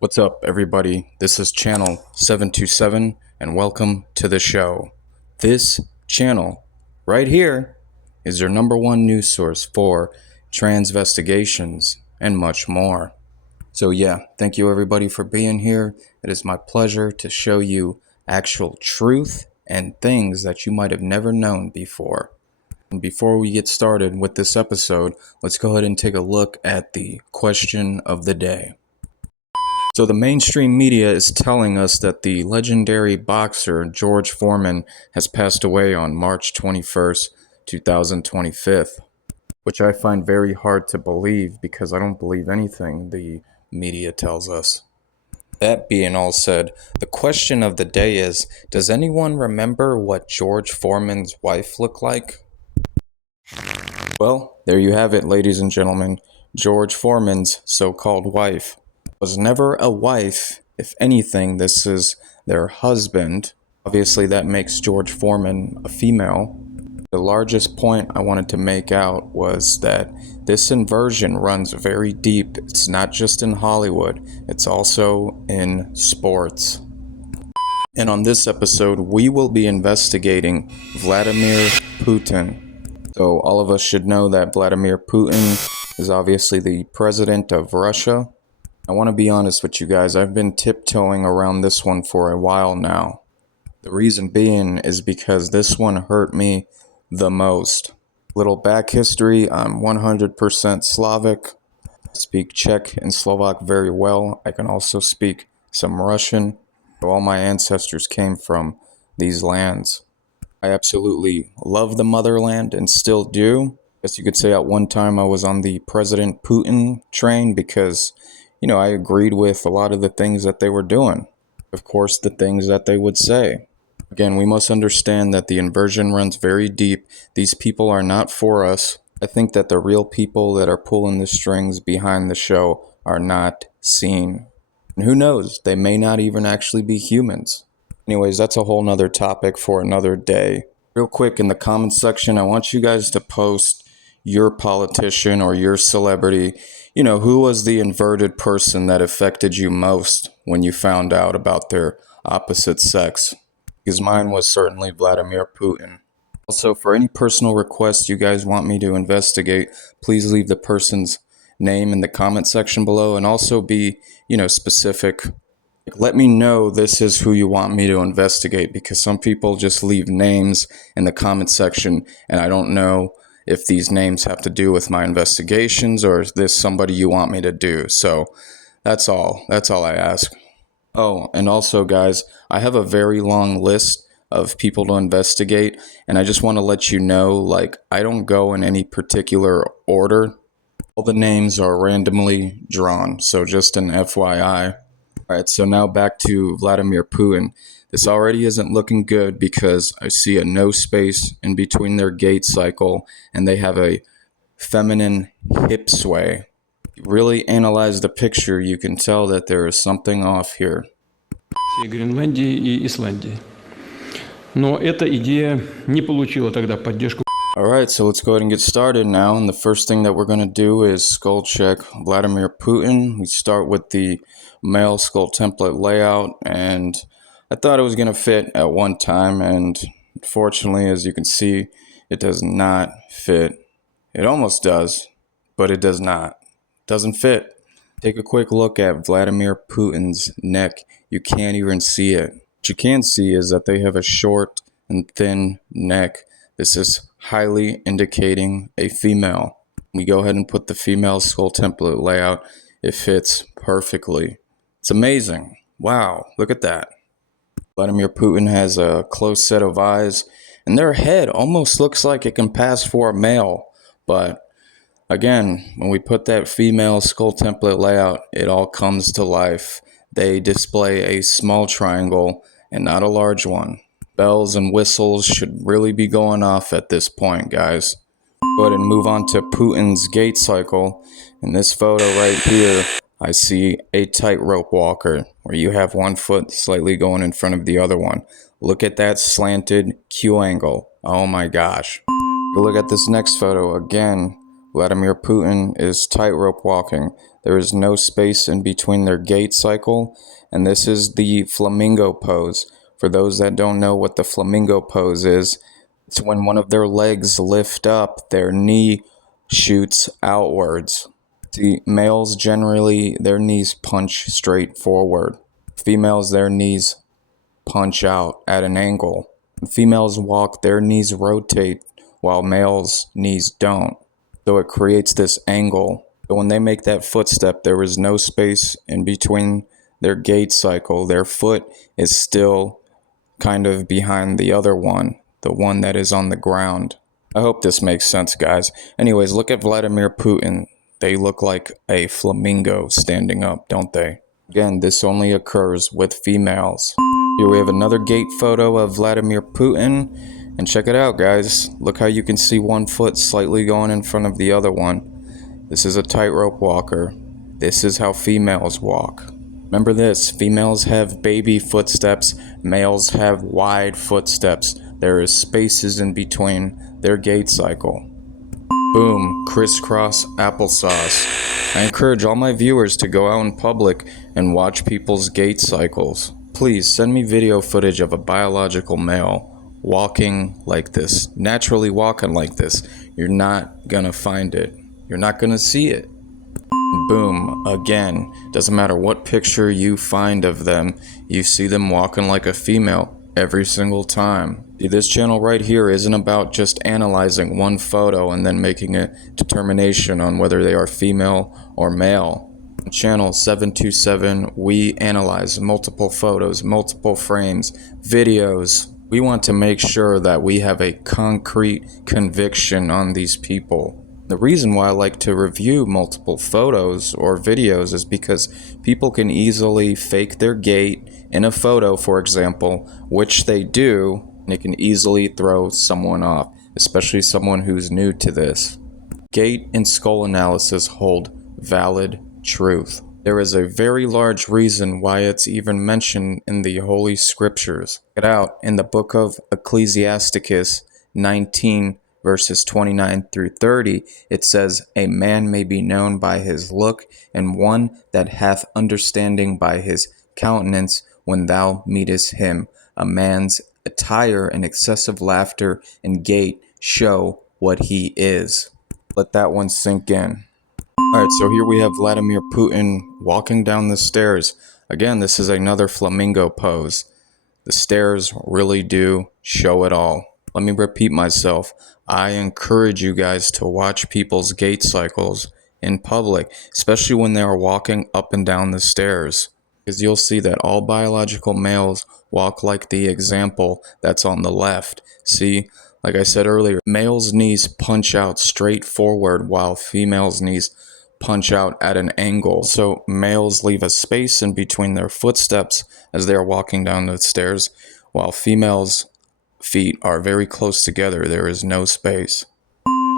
What's up, everybody? This is Channel 727, and welcome to the show. This channel, right here, is your number one news source for transvestigations and much more. So, yeah, thank you, everybody, for being here. It is my pleasure to show you actual truth and things that you might have never known before. And before we get started with this episode, let's go ahead and take a look at the question of the day. So the mainstream media is telling us that the legendary boxer George Foreman has passed away on March 21st, 2025, which I find very hard to believe because I don't believe anything the media tells us. That being all said, the question of the day is, does anyone remember what George Foreman's wife looked like? Well, there you have it, ladies and gentlemen. George Foreman's so-called wife was never a wife. If anything, this is their husband. Obviously, that makes George Foreman a female. The largest point I wanted to make out was that this inversion runs very deep. It's not just in Hollywood, it's also in sports. And on this episode, we will be investigating Vladimir Putin. So all of us should know that Vladimir Putin is obviously the president of Russia. I want to be honest with you guys, I've been tiptoeing around this one for a while now. The reason being is because this one hurt me the most. Little back history, I'm 100% Slavic. I speak Czech and Slovak very well. I can also speak some Russian. All my ancestors came from these lands. I absolutely love the motherland and still do. I guess you could say at one time I was on the President Putin train because I agreed with a lot of the things that they were doing. Of course, the things that they would say. Again, we must understand that the inversion runs very deep. These people are not for us. I think that the real people that are pulling the strings behind the show are not seen. And who knows, they may not even actually be humans. Anyways, that's a whole nother topic for another day. Real quick, in the comments section, I want you guys to post your politician or your celebrity. Who was the inverted person that affected you most when you found out about their opposite sex? Because mine was certainly Vladimir Putin. Also, for any personal requests you guys want me to investigate, please leave the person's name in the comment section below, and also be, specific. Let me know this is who you want me to investigate, because some people just leave names in the comment section, and I don't know if these names have to do with my investigations or is this somebody you want me to do. So that's all I ask. Oh, and also guys, I have a very long list of people to investigate, and I just want to let you know, I don't go in any particular order. All the names are randomly drawn, so just an FYI. Alright, so now back to Vladimir Putin. This already isn't looking good because I see a no space in between their Gait cycle, and they have a feminine hip sway. If you really analyze the picture, you can tell that there is something off here. Гренландии и Исландии. Но эта идея не получила тогда поддержку. Alright, so let's go ahead and get started now. And the first thing that we're going to do is skull check Vladimir Putin. We start with the male skull template layout, and I thought it was going to fit at one time, and unfortunately, as you can see, it does not fit. It almost does, but it does not. It doesn't fit. Take a quick look at Vladimir Putin's neck. You can't even see it. What you can see is that they have a short and thin neck. This is highly indicating a female. We go ahead and put the female skull template layout. It fits perfectly. It's amazing. Wow, look at that. Vladimir Putin has a close set of eyes, and their head almost looks like it can pass for a male. But again, when we put that female skull template layout, it all comes to life. They display a small triangle and not a large one. Bells and whistles should really be going off at this point, guys. Go ahead and move on to Putin's Gait cycle. In this photo right here, I see a tightrope walker where you have one foot slightly going in front of the other one. Look at that slanted Q angle. Oh my gosh. Look at this next photo again. Vladimir Putin is tightrope walking. There is no space in between their gait cycle, and this is the flamingo pose. For those that don't know what the flamingo pose is, it's when one of their legs lift up, their knee shoots outwards. See, males generally, their knees punch straight forward. Females, their knees punch out at an angle. When females walk, their knees rotate while males' knees don't. So it creates this angle. So when they make that footstep, there is no space in between their gait cycle. Their foot is still kind of behind the other one, the one that is on the ground. I hope this makes sense, guys. Anyways, look at Vladimir Putin. They look like a flamingo standing up, don't they? Again, this only occurs with females. Here we have another gait photo of Vladimir Putin. And check it out, guys. Look how you can see one foot slightly going in front of the other one. This is a tightrope walker. This is how females walk. Remember this, females have baby footsteps, males have wide footsteps. There is spaces in between their gait cycle. Boom, crisscross applesauce. I encourage all my viewers to go out in public and watch people's gait cycles. Please send me video footage of a biological male walking like this, naturally walking like this. You're not gonna find it. You're not gonna see it. Boom, again, doesn't matter what picture you find of them, you see them walking like a female every single time. See, this channel right here isn't about just analyzing one photo and then making a determination on whether they are female or male. On channel 727, we analyze multiple photos, multiple frames, videos. We want to make sure that we have a concrete conviction on these people. The reason why I like to review multiple photos or videos is because people can easily fake their gait in a photo, for example, which they do, and it can easily throw someone off, especially someone who's new to this. Gait and skull analysis hold valid truth. There is a very large reason why it's even mentioned in the Holy Scriptures. Check it out in the book of Ecclesiasticus 19, verses 29 through 30, it says, "A man may be known by his look, and one that hath understanding by his countenance when thou meetest him. A man's attire and excessive laughter and gait show what he is." Let that one sink in. Alright, so here we have Vladimir Putin walking down the stairs. Again, this is another flamingo pose. The stairs really do show it all. Let me repeat myself. I encourage you guys to watch people's gait cycles in public, especially when they are walking up and down the stairs, because you'll see that all biological males walk like the example that's on the left. See, like I said earlier, males' knees punch out straight forward while females' knees punch out at an angle. So males leave a space in between their footsteps as they are walking down the stairs, while females' feet are very close together. There is no space.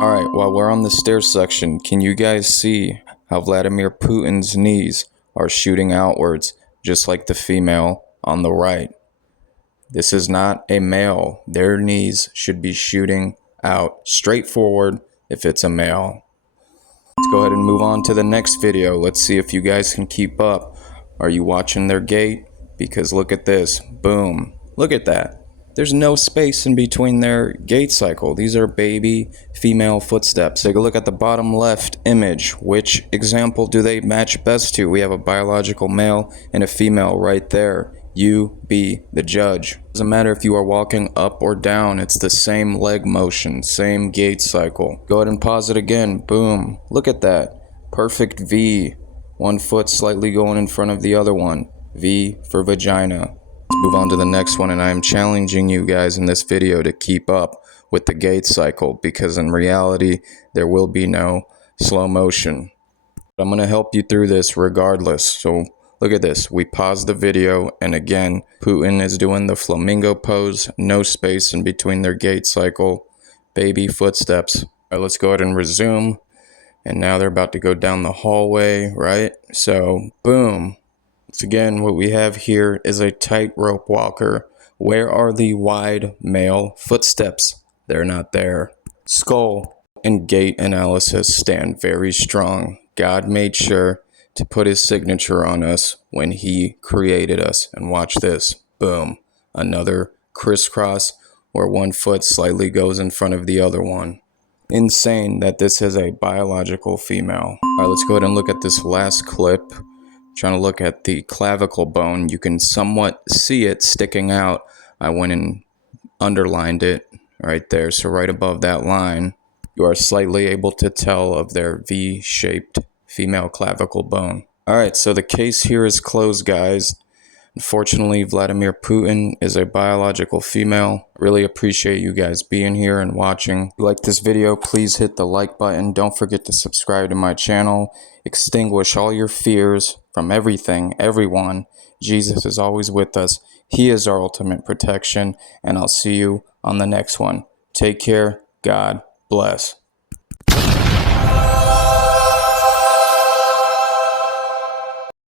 Alright, while we're on the stairs section, can you guys see how Vladimir Putin's knees are shooting outwards, just like the female on the right? This is not a male. Their knees should be shooting out straight forward if it's a male. Let's go ahead and move on to the next video. Let's see if you guys can keep up. Are you watching their gait? Because look at this. Boom. Look at that. There's no space in between their gait cycle. These are baby female footsteps. Take a look at the bottom left image. Which example do they match best to? We have a biological male and a female right there. You be the judge. Doesn't matter if you are walking up or down. It's the same leg motion, same gait cycle. Go ahead and pause it again. Boom. Look at that. Perfect V. One foot slightly going in front of the other one. V for vagina. Let's move on to the next one, and I am challenging you guys in this video to keep up with the gait cycle, because in reality, there will be no slow motion. But I'm going to help you through this regardless. So look at this. We pause the video, and again, Putin is doing the flamingo pose, no space in between their gait cycle, baby footsteps. All right, let's go ahead and resume. And now they're about to go down the hallway, right? So, boom. Once again, what we have here is a tightrope walker. Where are the wide male footsteps? They're not there. Skull. and gait analysis stand very strong. God made sure to put his signature on us when he created us. And watch this. Boom. Another crisscross where one foot slightly goes in front of the other one. Insane that this is a biological female. Alright, let's go ahead and look at this last clip. Trying to look at the clavicle bone. You can somewhat see it sticking out. I went and underlined it right there. So right above that line, you are slightly able to tell of their V-shaped female clavicle bone. Alright, so the case here is closed, guys. Unfortunately, Vladimir Putin is a biological female. Really appreciate you guys being here and watching. If you like this video, please hit the like button. Don't forget to subscribe to my channel. Extinguish all your fears from everything, everyone. Jesus is always with us. He is our ultimate protection. And I'll see you on the next one. Take care. God bless.